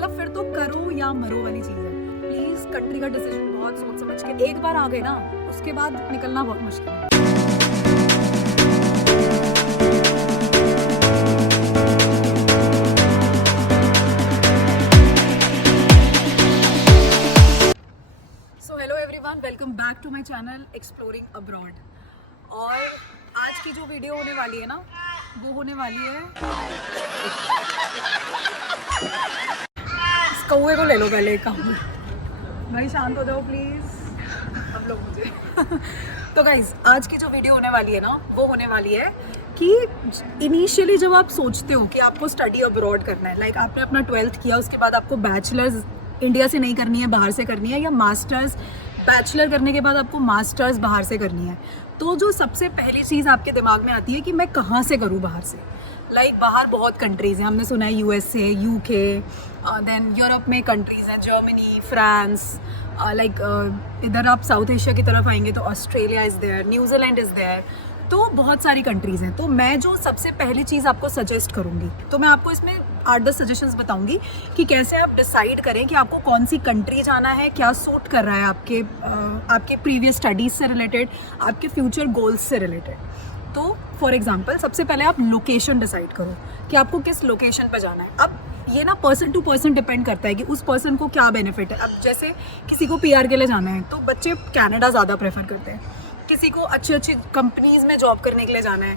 मतलब फिर तो करो या मरो वाली चीज़ है। प्लीज़ कंट्री का डिसीजन बहुत सोच समझ के, एक बार आ गए ना उसके बाद निकलना बहुत मुश्किल है। So hello everyone, welcome back to my channel exploring abroad. और आज की जो वीडियो होने वाली है ना, वो होने वाली है, इस कौवे को ले लो पहले एक काम में। भाई शांत हो जाओ प्लीज़, अब लोग मुझे तो गाइज आज की जो वीडियो होने वाली है ना, वो होने वाली है कि इनिशियली जब आप सोचते हो कि आपको स्टडी अब्रॉड करना है, लाइक आपने अपना 12th किया, उसके बाद आपको बैचलर्स इंडिया से नहीं करनी है, बाहर से करनी है, या मास्टर्स बैचलर करने के बाद आपको मास्टर्स बाहर से करनी है, तो जो सबसे पहली चीज़ आपके दिमाग में आती है कि मैं कहाँ से करूँ बाहर से। लाइक बाहर बहुत कंट्रीज़ हैं, हमने सुना है USA, UK, देन यूरोप में कंट्रीज़ हैं, जर्मनी, फ्रांस, इधर आप साउथ एशिया की तरफ आएंगे तो Australia is there, New Zealand is there, तो बहुत सारी कंट्रीज़ हैं। तो मैं जो सबसे पहली चीज़ आपको सजेस्ट करूँगी, तो मैं आपको इसमें 8-10 सजेशंस बताऊँगी कि कैसे आप डिसाइड करें कि आपको कौन सी कंट्री जाना है, क्या सूट कर रहा है आपके प्रीवियस स्टडीज़ से रिलेटेड, आपके फ्यूचर गोल्स से रिलेटेड। तो फॉर एग्जांपल सबसे पहले आप लोकेशन डिसाइड करो कि आपको किस लोकेशन पर जाना है। अब ये ना पर्सन टू पर्सन डिपेंड करता है कि उस पर्सन को क्या बेनिफिट है। अब जैसे किसी को PR के लिए जाना है तो बच्चे कनाडा ज़्यादा प्रेफर करते हैं, किसी को अच्छी अच्छी कंपनीज़ में जॉब करने के लिए जाना है,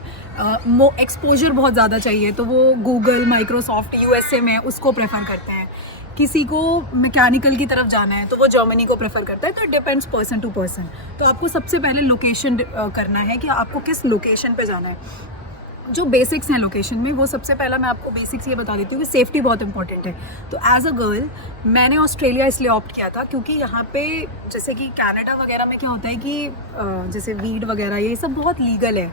एक्सपोजर बहुत ज़्यादा चाहिए तो वो गूगल, माइक्रोसॉफ्ट USA में उसको प्रेफर करते हैं, किसी को मैकेनिकल की तरफ जाना है तो वो जर्मनी को प्रेफर करता है। तो it depends person to person. तो आपको सबसे पहले लोकेशन करना है कि आपको किस लोकेशन पे जाना है। जो बेसिक्स हैं लोकेशन में, वो सबसे पहला मैं आपको बेसिक्स ये बता देती हूँ कि सेफ्टी बहुत इंपॉर्टेंट है। तो एज अ गर्ल मैंने ऑस्ट्रेलिया इसलिए ऑप्ट किया था क्योंकि यहाँ पे जैसे कि कनाडा वगैरह में क्या होता है कि जैसे वीड वगैरह ये सब बहुत लीगल है,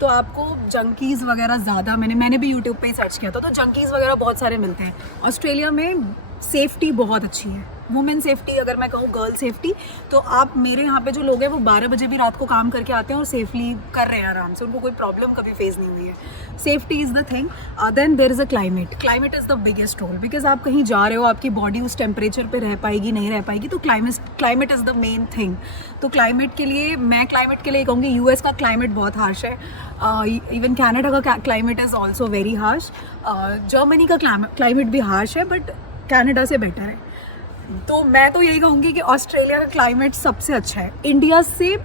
तो आपको जंकीज़ वगैरह ज़्यादा, मैंने भी यूट्यूब पे ही सर्च किया था, तो जंकीज़ वगैरह बहुत सारे मिलते हैं। ऑस्ट्रेलिया में सेफ्टी बहुत अच्छी है, वुमेन सेफ्टी, अगर मैं कहूँ गर्ल सेफ्टी, तो आप मेरे यहाँ पे जो लोग हैं वो 12 बजे भी रात को काम करके आते हैं और सेफली कर रहे हैं आराम से, उनको कोई प्रॉब्लम कभी फेस नहीं हुई है। Safety is the thing. Then there is a climate is the biggest role, because आप कहीं जा रहे हो, आपकी बॉडी उस टेम्परेचर पे रह पाएगी नहीं रह पाएगी, तो climate is the main thing. तो क्लाइमेट के लिए मैं कहूँगी US का क्लाइमेट बहुत हार्श है, इवन कनाडा का climate is also very harsh, Germany का क्लाइमेट भी हार्श है बट कनाडा से बेटर है। तो मैं तो यही कहूँगी कि ऑस्ट्रेलिया का क्लाइमेट सबसे अच्छा है, इंडिया से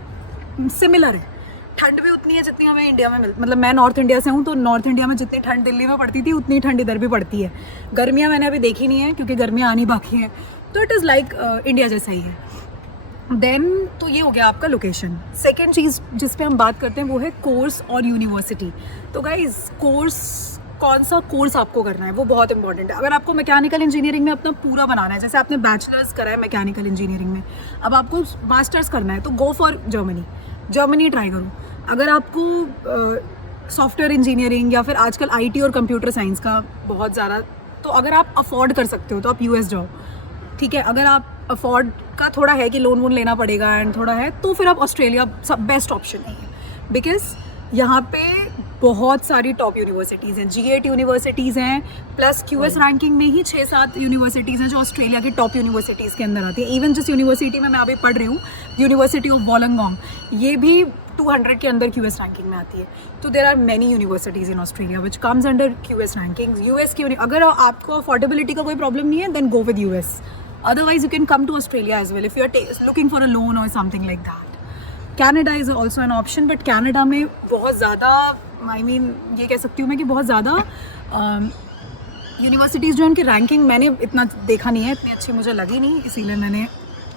सिमिलर है। ठंड भी उतनी है जितनी हमें इंडिया में मतलब मैं नॉर्थ इंडिया से हूँ, तो नॉर्थ इंडिया में जितनी ठंड दिल्ली में पड़ती थी उतनी ठंड इधर भी पड़ती है। गर्मियाँ मैंने अभी देखी नहीं है क्योंकि गर्मियाँ आनी बाकी हैं, तो इट इज़ लाइक इंडिया जैसा ही है। देन तो ये हो गया आपका लोकेशन। सेकेंड चीज़ जिस पे हम बात करते हैं वो है कोर्स और यूनिवर्सिटी। तो गाइज कौन सा कोर्स आपको करना है वो बहुत इंपॉर्टेंट है। अगर आपको मैकेनिकल इंजीनियरिंग में अपना पूरा बनाना है, जैसे आपने बैचलर्स करा है मैकेनिकल इंजीनियरिंग में, अब आपको मास्टर्स करना है, तो गो फॉर जर्मनी ट्राई करो। अगर आपको सॉफ्टवेयर इंजीनियरिंग या फिर आजकल IT और कंप्यूटर साइंस का बहुत ज़्यादा, तो अगर आप अफोर्ड कर सकते हो तो आप US जाओ, ठीक है। अगर आप अफोर्ड का थोड़ा है कि लोन वोन लेना पड़ेगा एंड थोड़ा है, तो फिर आप ऑस्ट्रेलिया सब बेस्ट ऑप्शन नहीं है, बिकॉज यहाँ पे बहुत सारी टॉप यूनिवर्सिटीज़ हैं, G8 यूनिवर्सिटीज़ हैं, प्लस QS रैंकिंग में ही 6-7 यूनिवर्सिटीज़ हैं जो ऑस्ट्रेलिया की टॉप यूनिवर्सिटीज़ के अंदर आती है। इवन जिस यूनिवर्सिटी में मैं अभी पढ़ रही हूँ, यूनिवर्सिटी ऑफ वोllongong, ये भी 200 के अंदर QS रैंकिंग में आती है। तो there are many universities in Australia which comes under QS ranking. US की अगर आपको अफोर्डेबिलिटी का कोई प्रॉब्लम नहीं है, then go with US, otherwise you can come to Australia as well if you are looking for a loan or something like that. Canada is also an option, but Canada में बहुत ज़्यादा ये कह सकती हूँ मैं कि बहुत ज़्यादा यूनिवर्सिटीज़ जो उनकी रैंकिंग मैंने इतना देखा नहीं है, इतनी अच्छी मुझे लगी नहीं, इसीलिए मैंने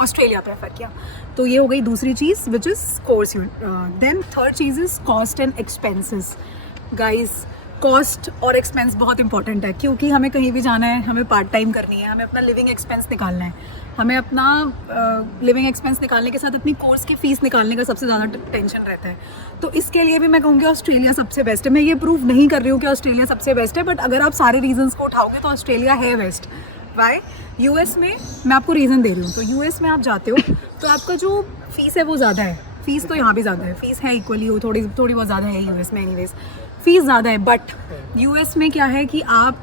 ऑस्ट्रेलिया प्रेफर किया। तो ये हो गई दूसरी चीज़ which is course. Then third चीज़ is cost and expenses. Guys cost और एक्सपेंस बहुत इंपॉर्टेंट है, क्योंकि हमें कहीं भी जाना है, हमें पार्ट टाइम करनी है, हमें अपना लिविंग एक्सपेंस निकालना है, हमें अपना लिविंग एक्सपेंस निकालने के साथ अपनी कोर्स की फ़ीस निकालने का सबसे ज़्यादा टेंशन रहता है। तो इसके लिए भी मैं कहूँगी ऑस्ट्रेलिया सबसे बेस्ट है। मैं ये प्रूव नहीं कर रही हूँ कि ऑस्ट्रेलिया सबसे बेस्ट है, बट अगर आप सारे रीजंस को उठाओगे तो ऑस्ट्रेलिया है बेस्ट। वाई? US में मैं आपको रीज़न दे रही हूँ। तो US में आप जाते हो तो आपका जो फ़ीस है वो ज़्यादा है, फ़ीस तो यहाँ भी ज़्यादा है, फ़ीस है इक्वली हो, थोड़ी बहुत ज़्यादा है US में, एनीवेज फ़ीस ज़्यादा है। बट US में क्या है कि आप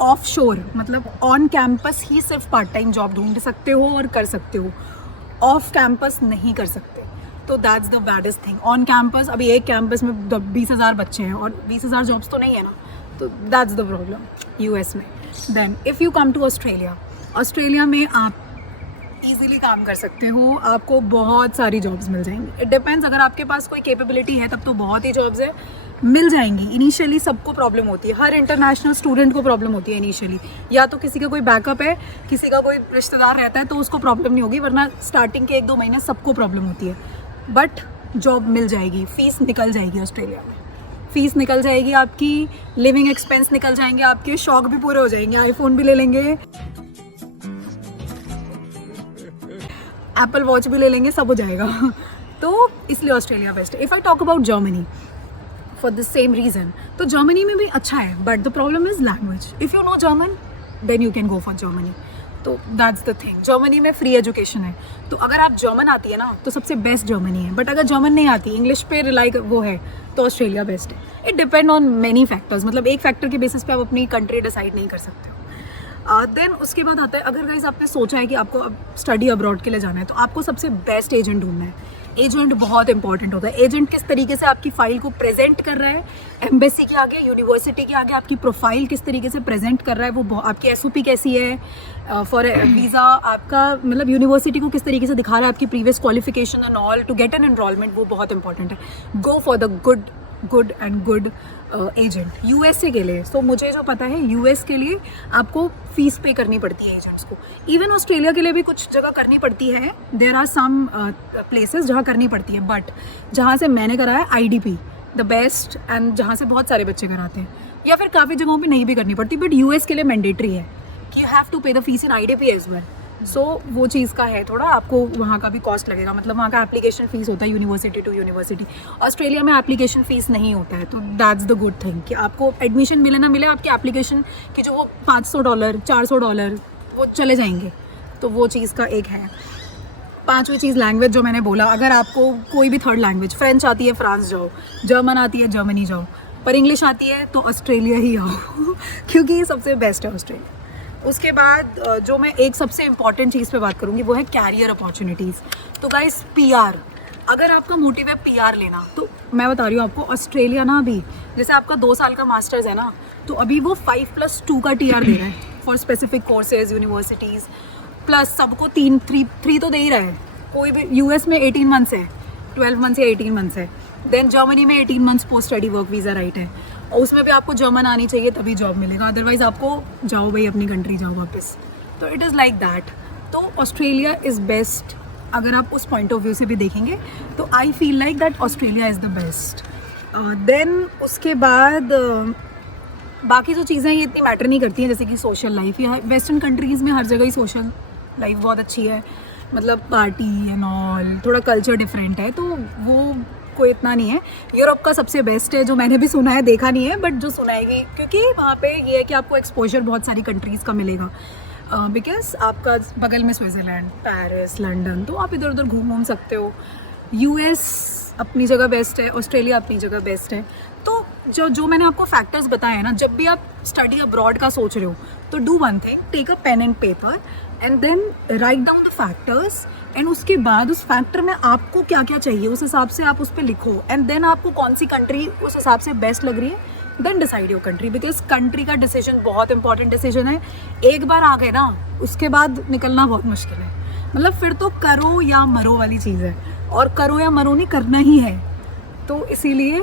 ऑफ शोर मतलब ऑन कैंपस ही सिर्फ पार्ट टाइम जॉब ढूंढ सकते हो और कर सकते हो, ऑफ कैंपस नहीं कर सकते। तो that's the baddest thing. On campus अभी एक कैंपस में 20,000 बच्चे हैं और 20,000 जॉब्स तो नहीं है ना, तो दैट्स द प्रॉब्लम यूएस में। Then if you come to Australia, Australia में आप ईजिली काम कर सकते हो, आपको बहुत सारी जॉब्स मिल जाएंगी। इट डिपेंड्स, अगर आपके पास कोई कैपेबिलिटी है तब तो बहुत ही जॉब्स है, मिल जाएंगी। इनिशियली सबको प्रॉब्लम होती है, हर इंटरनेशनल स्टूडेंट को प्रॉब्लम होती है इनिशियली। या तो किसी का कोई बैकअप है, किसी का कोई रिश्तेदार रहता है तो उसको प्रॉब्लम नहीं होगी, वरना स्टार्टिंग के 1-2 महीने सबको प्रॉब्लम होती है। बट जॉब मिल जाएगी, फ़ीस निकल जाएगी ऑस्ट्रेलिया में, फ़ीस निकल जाएगी आपकी, लिविंग एक्सपेंस निकल जाएंगे, आपके शौक भी पूरे हो जाएंगे, आईफोन भी ले लेंगे, एप्पल वॉच भी ले लेंगे, सब हो जाएगा। तो इसलिए ऑस्ट्रेलिया बेस्ट है। If I talk about Germany for the same reason, तो जर्मनी में भी अच्छा है, but the problem is language. If you know German then you can go for Germany. तो दैट्स द थिंग। जर्मनी में free education है, तो अगर आप जर्मन आती है ना तो सबसे बेस्ट जर्मनी है। बट अगर जर्मन नहीं आती, इंग्लिश पे रिलाई वो है, तो ऑस्ट्रेलिया बेस्ट है। It depend on many factors, मतलब एक फैक्टर के बेसिस पे आप अपनी कंट्री डिसाइड नहीं कर सकते हो। देन उसके बाद आता है, अगर गाइस आपने सोचा है कि आपको अब स्टडी अब्रॉड के लिए जाना है, तो आपको सबसे बेस्ट एजेंट ढूंढना है। एजेंट बहुत इंपॉर्टेंट होता है। एजेंट किस तरीके से आपकी फ़ाइल को प्रेजेंट कर रहा है एम्बेसी के आगे, यूनिवर्सिटी के आगे, आपकी प्रोफाइल किस तरीके से प्रेजेंट कर रहा है, वो आपकी एसओपी कैसी है फॉर वीज़ा, आपका मतलब यूनिवर्सिटी को किस तरीके से दिखा रहा है, आपकी previous qualification and all to get an enrollment, वो बहुत इंपॉर्टेंट है। Go for the good agent USA के लिए। सो मुझे जो पता है, यूएस के लिए आपको फ़ीस पे करनी पड़ती है एजेंट्स को। इवन ऑस्ट्रेलिया के लिए भी कुछ जगह करनी पड़ती है, देयर आर सम प्लेसेस जहाँ करनी पड़ती है, बट जहाँ से मैंने करा है आईडीपी द बेस्ट, एंड जहाँ से बहुत सारे बच्चे कराते हैं, या फिर काफ़ी जगहों पे नहीं भी करनी पड़ती, बट यूएस के लिए मैंडेटरी है कि you have to pay the fees in IDP as well. So वो चीज़ का है, थोड़ा आपको वहाँ का भी कॉस्ट लगेगा, मतलब वहाँ का एप्लीकेशन फ़ीस होता है यूनिवर्सिटी टू यूनिवर्सिटी। ऑस्ट्रेलिया में एप्लीकेशन फ़ीस नहीं होता है, तो दैट्स द गुड थिंग कि आपको एडमिशन मिले ना मिले, आपकी एप्लीकेशन की जो वो $500 $400 वो चले जाएंगे। तो वो चीज़ का एक है। 5वीं चीज़ लैंग्वेज, जो मैंने बोला, अगर आपको कोई भी थर्ड लैंग्वेज, फ्रेंच आती है फ्रांस जाओ, जर्मन आती है जर्मनी जाओ, पर इंग्लिश आती है तो ऑस्ट्रेलिया ही आओ क्योंकि ये सबसे बेस्ट है ऑस्ट्रेलिया। उसके बाद जो मैं एक सबसे इम्पॉर्टेंट चीज़ पे बात करूँगी वो है कैरियर अपॉर्चुनिटीज़। तो गाइस पीआर, अगर आपका मोटिव है पीआर लेना, तो मैं बता रही हूँ आपको, ऑस्ट्रेलिया ना अभी जैसे आपका 2 साल का मास्टर्स है ना, तो अभी वो 5+2 का टीआर दे रहा है for specific courses universities, plus सबको 3 तो दे ही रहा है। कोई भी यूएस में 18 मंथ्स है, 12 मंथ्स या 18 मंथ्स है। देन जर्मनी में 18 months post study work visa right है, और उसमें भी आपको जर्मन आनी चाहिए तभी जॉब मिलेगा, अदरवाइज़ आपको जाओ भाई अपनी कंट्री जाओ वापस। तो इट इज़ लाइक दैट। तो ऑस्ट्रेलिया इज़ बेस्ट अगर आप उस पॉइंट ऑफ व्यू से भी देखेंगे, तो I feel like that Australia is the best. Then उसके बाद बाकी जो चीज़ें ये इतनी मैटर नहीं करती हैं, जैसे कि सोशल लाइफ, या वेस्टर्न कंट्रीज़ में हर जगह ही सोशल लाइफ बहुत अच्छी है, मतलब पार्टी एंड ऑल, थोड़ा कल्चर डिफरेंट है, तो वो कोई इतना नहीं है। यूरोप का सबसे बेस्ट है, जो मैंने भी सुना है, देखा नहीं है बट जो सुनाएगी, क्योंकि वहाँ पे ये है कि आपको एक्सपोजर बहुत सारी कंट्रीज़ का मिलेगा, बिकॉज आपका बगल में स्विट्ज़रलैंड, पेरिस, लंदन, तो आप इधर उधर घूम सकते हो। यूएस अपनी जगह बेस्ट है, ऑस्ट्रेलिया अपनी जगह बेस्ट है। तो जो मैंने आपको फैक्टर्स बताए हैं ना, जब भी आप स्टडी अब्रॉड का सोच रहे हो, तो do one thing, take a pen and paper and then write down the factors, and उसके बाद उस फैक्टर में आपको क्या क्या चाहिए उस हिसाब से आप उस पर लिखो, एंड देन आपको कौन सी कंट्री उस हिसाब से बेस्ट लग रही है, then decide your country. Because country का डिसीजन बहुत इंपॉर्टेंट डिसीजन है। एक बार आ गए ना, उसके बाद निकलना बहुत मुश्किल है, मतलब फिर तो करो या मरो वाली चीज़ है, और करो या मरो नहीं, करना ही है। तो इसीलिए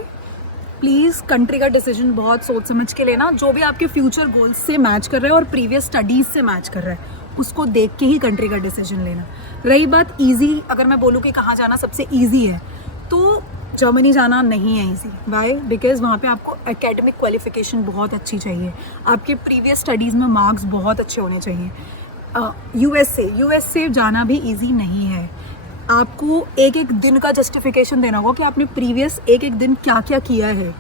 प्लीज़ कंट्री का डिसीजन बहुत सोच समझ के लेना, जो भी आपके फ्यूचर गोल्स से मैच कर रहा है और प्रीवियस स्टडीज़ से मैच कर रहा है, उसको देख के ही कंट्री का डिसीजन लेना। रही बात ईजी, अगर मैं बोलूँ कि कहाँ जाना सबसे ईजी है, तो जर्मनी जाना नहीं है ईजी। वाई? बिकॉज वहाँ पे आपको एकेडमिक क्वालिफिकेशन बहुत अच्छी चाहिए, आपके प्रीवियस स्टडीज़ में मार्क्स बहुत अच्छे होने चाहिए। यूएस से जाना भी ईजी नहीं है, आपको एक एक दिन का जस्टिफिकेशन देना होगा कि आपने प्रीवियस एक एक दिन क्या क्या किया है।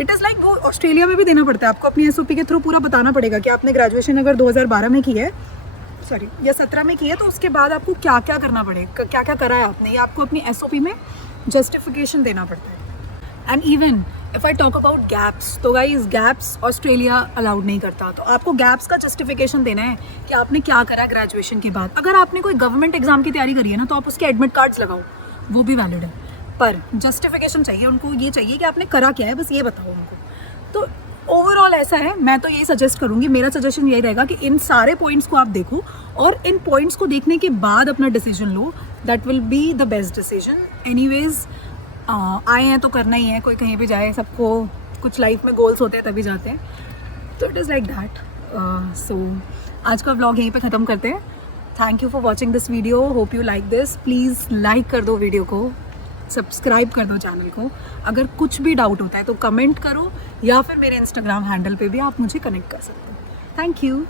इट इज़ लाइक वो ऑस्ट्रेलिया में भी देना पड़ता है, आपको अपनी एसओपी के थ्रू पूरा बताना पड़ेगा कि आपने ग्रेजुएशन अगर 2012 में की है, सॉरी या 17 में की है, तो उसके बाद आपको क्या क्या करना पड़ेगा, क्या क्या करा है आपने, ये आपको अपनी एसओपी में जस्टिफिकेशन देना पड़ता है। And even if I talk about gaps, तो गाइस गैप्स ऑस्ट्रेलिया अलाउड नहीं करता। तो आपको गैप्स का जस्टिफिकेशन देना है कि आपने क्या करा ग्रेजुएशन के बाद। अगर आपने कोई गवर्नमेंट एग्जाम की तैयारी करी है ना, तो आप उसके एडमिट कार्ड्स लगाओ, वो भी वैलिड है। पर जस्टिफिकेशन चाहिए उनको, ये चाहिए कि आपने करा क्या है, बस ये बताओ उनको। तो ओवरऑल ऐसा है, मैं तो यही सजेस्ट करूँगी, मेरा सजेशन यही रहेगा कि इन सारे पॉइंट्स को आप देखो और इन पॉइंट्स को देखने के बाद अपना decision low. That will be the best decision. Anyways आए हैं तो करना ही है, कोई कहीं भी जाए, सबको कुछ लाइफ में गोल्स होते हैं तभी जाते हैं, तो इट इज़ लाइक दैट। सो आज का व्लॉग यहीं पे ख़त्म करते हैं। Thank you for watching this video, hope you like this. Please like कर दो वीडियो को, सब्सक्राइब कर दो चैनल को। अगर कुछ भी डाउट होता है तो कमेंट करो, या फिर मेरे इंस्टाग्राम हैंडल पे भी आप मुझे कनेक्ट कर सकते हो। Thank you.